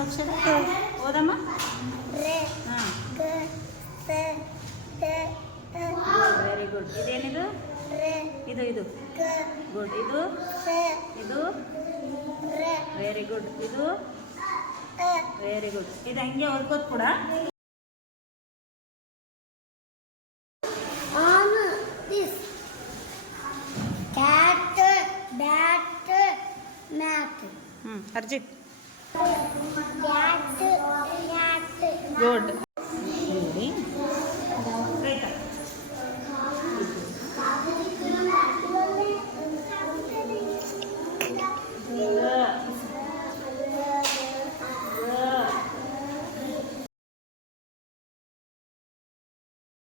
ಅಕ್ಷರ ಓದಮ್ಮ. Very good. ಇದೇನಿದು? ಇದು ಇದು ಗುಡ್. ಇದು ಇದು ವೆರಿ ಗುಡ್. ಇದು ವೆರಿ ಗುಡ್. ಇದು ಹಂಗೆ ಓದ್ಕೋದು ಕೂಡ. ಅರ್ಜಿತ್ ಗುಡ್.